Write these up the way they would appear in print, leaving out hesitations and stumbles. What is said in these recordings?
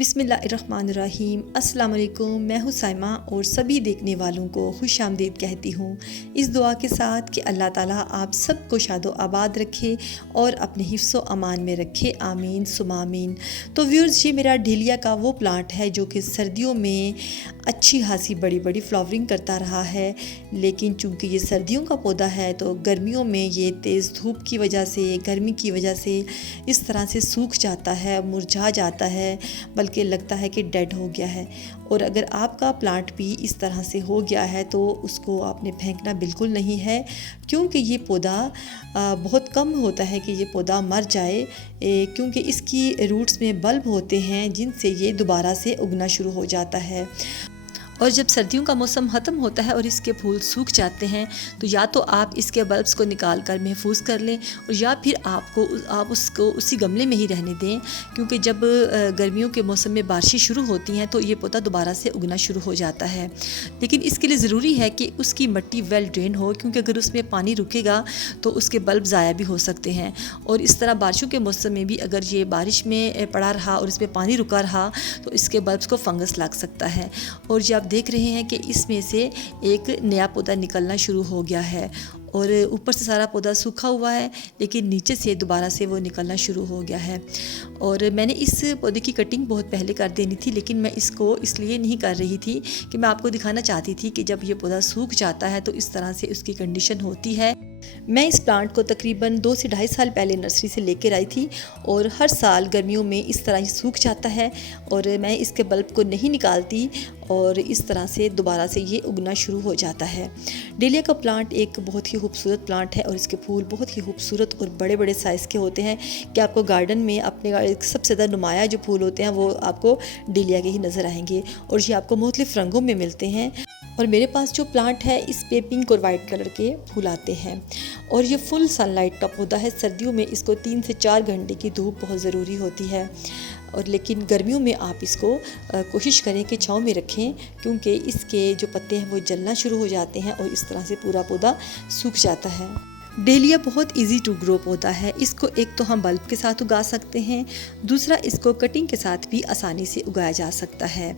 बिस्मिल्लाहिर्रहमानिर्रहीम। अस्सलाम वालेकुम। मैं हूँ साइमा और सभी देखने वालों को खुश आमदीद कहती हूँ, इस दुआ के साथ कि अल्लाह ताला आप सबको शादो आबाद रखे और अपने हिफ्ज़ो अमान में रखे। आमीन सुमा आमीन। तो व्यूअर्स, ये मेरा डेलिया का वो प्लांट है जो कि सर्दियों में अच्छी खासी बड़ी बड़ी फ्लावरिंग करता रहा है, लेकिन चूँकि ये सर्दियों का पौधा है तो गर्मियों में ये तेज़ धूप की वजह से, गर्मी की वजह से इस तरह से सूख जाता है, मुरझा जाता है, बल्कि लगता है कि डेड हो गया है। और अगर आपका प्लांट भी इस तरह से हो गया है तो उसको आपने फेंकना बिल्कुल नहीं है, क्योंकि ये पौधा बहुत कम होता है कि ये पौधा मर जाए, क्योंकि इसकी रूट्स में बल्ब होते हैं जिनसे ये दोबारा से उगना शुरू हो जाता है। और जब सर्दियों का मौसम ख़त्म होता है और इसके फूल सूख जाते हैं तो या तो आप इसके बल्ब्स को निकाल कर महफूज कर लें, और या फिर आप उसको उसी गमले में ही रहने दें, क्योंकि जब गर्मियों के मौसम में बारिशें शुरू होती हैं तो ये पौधा दोबारा से उगना शुरू हो जाता है। लेकिन इसके लिए ज़रूरी है कि उसकी मिट्टी वेल ड्रेन हो, क्योंकि अगर उसमें पानी रुकेगा तो उसके बल्ब ज़ाया भी हो सकते हैं। और इस तरह बारिशों के मौसम में भी अगर ये बारिश में पड़ा रहा और इसमें पानी रुका रहा तो इसके बल्ब्स को फंगस लग सकता है। और ये आप देख रहे हैं कि इसमें से एक नया पौधा निकलना शुरू हो गया है, और ऊपर से सारा पौधा सूखा हुआ है लेकिन नीचे से दोबारा से वो निकलना शुरू हो गया है। और मैंने इस पौधे की कटिंग बहुत पहले कर देनी थी, लेकिन मैं इसको इसलिए नहीं कर रही थी कि मैं आपको दिखाना चाहती थी कि जब ये पौधा सूख जाता है तो इस तरह से उसकी कंडीशन होती है। मैं इस प्लांट को तकरीबन 2 से ढाई साल पहले नर्सरी से लेकर आई थी, और हर साल गर्मियों में इस तरह ही सूख जाता है और मैं इसके बल्ब को नहीं निकालती, और इस तरह से दोबारा से ये उगना शुरू हो जाता है। डेलिया का प्लांट एक बहुत ही खूबसूरत प्लांट है और इसके फूल बहुत ही खूबसूरत और बड़े बड़े साइज़ के होते हैं कि आपको गार्डन में अपने सबसे ज़्यादा नुमाया जो फूल होते हैं वो आपको डेलिया के ही नज़र आएंगे, और ये आपको मुख्तलिफ़ रंगों में मिलते हैं। और मेरे पास जो प्लांट है इस पे पिंक और वाइट कलर के फूल आते हैं, और ये फुल सनलाइट का पौधा है। सर्दियों में इसको 3 से 4 घंटे की धूप बहुत ज़रूरी होती है, और लेकिन गर्मियों में आप इसको कोशिश करें कि छाँव में रखें, क्योंकि इसके जो पत्ते हैं वो जलना शुरू हो जाते हैं और इस तरह से पूरा पौधा सूख जाता है। डेलिया बहुत इजी टू ग्रो पौधा है। इसको एक तो हम बल्ब के साथ उगा सकते हैं, दूसरा इसको कटिंग के साथ भी आसानी से उगाया जा सकता है।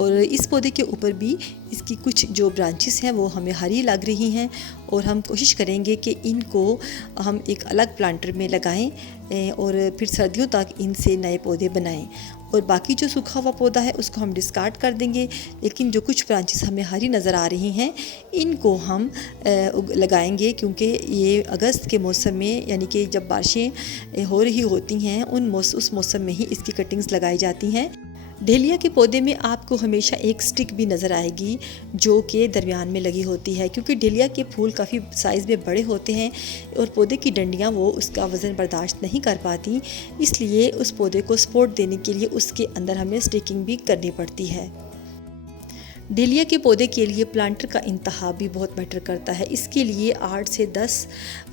और इस पौधे के ऊपर भी इसकी कुछ जो ब्रांचेस हैं वो हमें हरी लग रही हैं, और हम कोशिश करेंगे कि इनको हम एक अलग प्लांटर में लगाएं और फिर सर्दियों तक इनसे नए पौधे बनाएं। और बाकी जो सूखा हुआ पौधा है उसको हम डिस्कार्ड कर देंगे, लेकिन जो कुछ ब्रांचेस हमें हरी नज़र आ रही हैं इनको हम लगाएंगे, क्योंकि ये अगस्त के मौसम में, यानी कि जब बारिशें हो रही होती हैं उस मौसम में ही इसकी कटिंग्स लगाई जाती हैं। डेलिया के पौधे में आपको हमेशा एक स्टिक भी नज़र आएगी जो कि दरमियान में लगी होती है, क्योंकि डेलिया के फूल काफ़ी साइज़ में बड़े होते हैं और पौधे की डंडियाँ वो उसका वज़न बर्दाश्त नहीं कर पाती, इसलिए उस पौधे को सपोर्ट देने के लिए उसके अंदर हमें स्टिकिंग भी करनी पड़ती है। डेलिया के पौधे के लिए प्लांटर का इंतखाब भी बहुत मैटर करता है। इसके लिए 8 से 10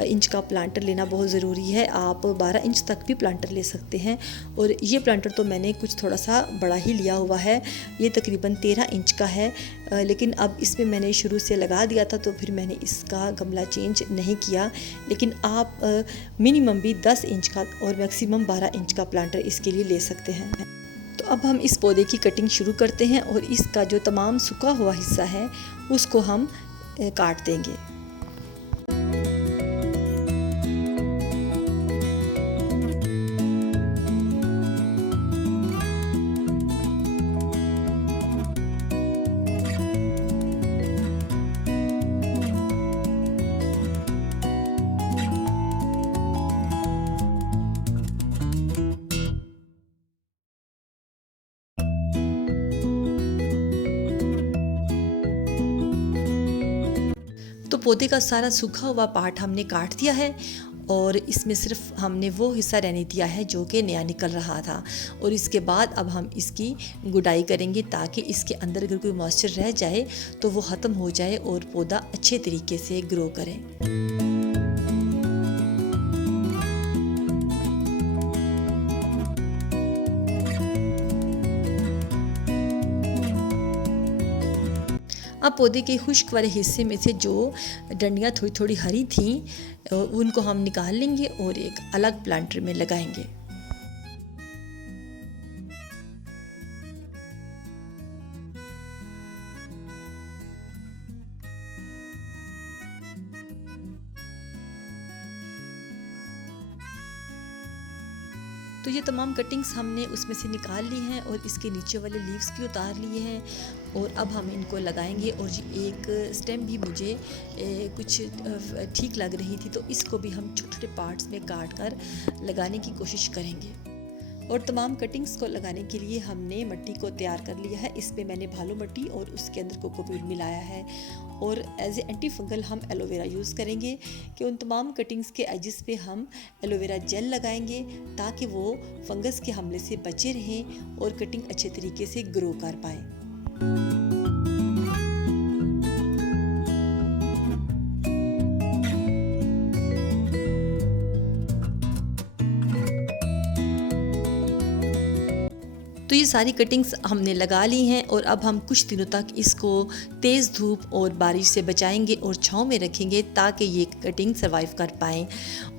इंच का प्लांटर लेना बहुत ज़रूरी है। आप 12 इंच तक भी प्लांटर ले सकते हैं, और ये प्लांटर तो मैंने कुछ थोड़ा सा बड़ा ही लिया हुआ है। ये तकरीबन 13 इंच का है, लेकिन अब इसमें मैंने शुरू से लगा दिया था तो फिर मैंने इसका गमला चेंज नहीं किया। लेकिन आप मिनिमम भी 10 इंच का और मैक्सिमम 12 इंच का प्लांटर इसके लिए ले सकते हैं। तो अब हम इस पौधे की कटिंग शुरू करते हैं, और इसका जो तमाम सूखा हुआ हिस्सा है उसको हम काट देंगे। तो पौधे का सारा सूखा हुआ पार्ट हमने काट दिया है, और इसमें सिर्फ हमने वो हिस्सा रहने दिया है जो कि नया निकल रहा था। और इसके बाद अब हम इसकी गुडाई करेंगे ताकि इसके अंदर अगर कोई मॉइस्चर रह जाए तो वो ख़त्म हो जाए और पौधा अच्छे तरीके से ग्रो करे। अब पौधे के खुश्क वाले हिस्से में से जो डंडियाँ थोड़ी थोड़ी हरी थीं उनको हम निकाल लेंगे और एक अलग प्लांटर में लगाएंगे। तो ये तमाम कटिंग्स हमने उसमें से निकाल ली हैं और इसके नीचे वाले लीव्स भी उतार लिए हैं और अब हम इनको लगाएंगे। और ये एक स्टेम भी मुझे कुछ ठीक लग रही थी, तो इसको भी हम छोटे छोटे पार्ट्स में काट कर लगाने की कोशिश करेंगे। और तमाम कटिंग्स को लगाने के लिए हमने मिट्टी को तैयार कर लिया है। इसमें मैंने भालू मिट्टी और उसके अंदर कोकोपीट मिलाया है और एज ए एंटी फंगल हम एलोवेरा यूज़ करेंगे कि उन तमाम कटिंग्स के एजिस पे हम एलोवेरा जेल लगाएंगे ताकि वो फंगस के हमले से बचे रहें और कटिंग अच्छे तरीके से ग्रो कर पाए। तो ये सारी कटिंग्स हमने लगा ली हैं और अब हम कुछ दिनों तक इसको तेज़ धूप और बारिश से बचाएंगे और छांव में रखेंगे ताकि ये कटिंग सर्वाइव कर पाएँ।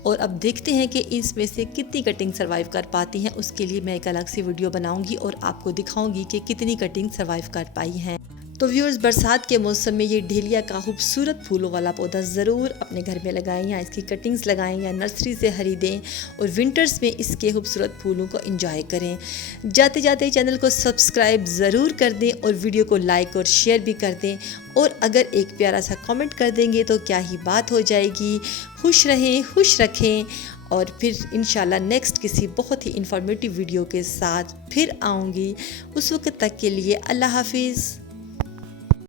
और अब देखते हैं कि इसमें से कितनी कटिंग सर्वाइव कर पाती हैं। उसके लिए मैं एक अलग सी वीडियो बनाऊंगी और आपको दिखाऊंगी कि कितनी कटिंग सर्वाइव कर पाई हैं। तो व्यूअर्स, बरसात के मौसम में ये डेलिया का खूबसूरत फूलों वाला पौधा ज़रूर अपने घर में लगाएं या इसकी कटिंग्स लगाएं या नर्सरी से खरीदें और विंटर्स में इसके खूबसूरत फूलों को एंजॉय करें। जाते जाते चैनल को सब्सक्राइब ज़रूर कर दें और वीडियो को लाइक और शेयर भी कर दें और अगर एक प्यारा सा कमेंट कर देंगे तो क्या ही बात हो जाएगी। खुश रहें, खुश रखें और फिर इंशाल्लाह नेक्स्ट किसी बहुत ही इंफॉर्मेटिव वीडियो के साथ फिर आऊँगी। उस वक्त तक के लिए अल्लाह हाफिज़।